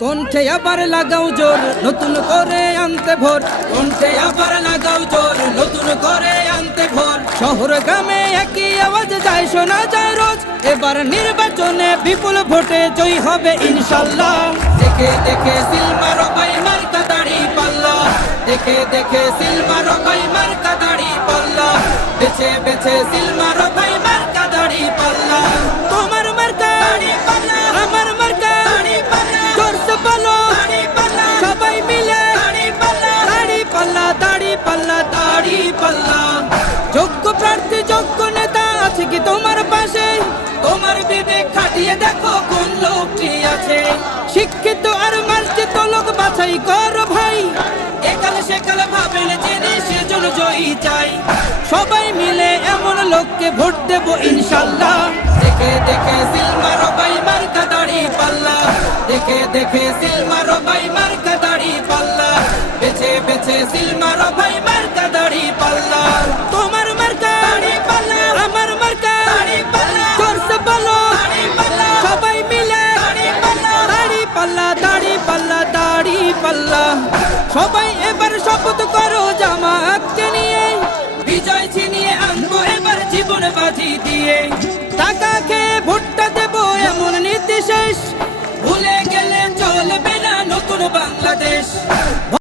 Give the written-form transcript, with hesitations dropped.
কণ্ঠে আবার লাগাও জোর নতুন করে আনতে ভোর, কণ্ঠে আবার লাগাও জোর নতুন করে আনতে ভোর। শহর গ্রামে একই আওয়াজ যায় শোনা যায় রোজ, এবার নির্বাচনে বিপুল ভোটে জয় হবে ইনশাল্লাহ। দেখে দেখে সিলমারো ভাই মার্কা দাড়ি পাল্লা, দেখে দেখে সিলমারো ভাই মার্কা দাড়ি পাল্লা, বেছে বেছে সিলমারো ভাই মার্কা দাড়ি পাল্লা। তোমার মার্কা দাড়ি পাল্লা, আমার মার্কা দাড়ি পাল্লা, জোরসে বলো দাড়ি পাল্লা, সবাই মিলে দাড়ি পাল্লা, দাড়ি পাল্লা, দাড়ি পাল্লা, দাড়ি পাল্লা। যোগ্য প্রার্থী যোগ্য নেতা আছে কি তোমার পাশে? তোমার বিবেক খাটিয়ে দেখো কোন লোকটি আছে। শিক্ষিত আর মার্জিত লোক বাছাই করো ভাই, একালে সেকালে ভাবেন জেনে সেজন্য জয়ী চাই। সবাই মিলে এমন লোককে ভোট দেব ইনশাল্লাহ। দেখে দেখে সিলমারো ভাই মার্কা দাড়ি পাল্লা, দেখে দেখে সিলমারো ভাই মার্কা দাড়ি পাল্লা, বেছে বেছে সিলমারো ভাই মার্কা দাড়ি পাল্লা। তোমার মার্কা দাড়ি পাল্লা, আমার মার্কা দাড়ি পাল্লা, জোরসে বলো দাড়ি পাল্লা, সবাই মিলে দাড়ি পাল্লা, দাড়ি পাল্লা, দাড়ি পাল্লা, দাড়ি পাল্লা। সবাই এবার শপথ করো জামাতকে নিয়ে, বিজয় ছিনিয়ে আনবো এবার জীবন বাজি দিয়ে। টাকা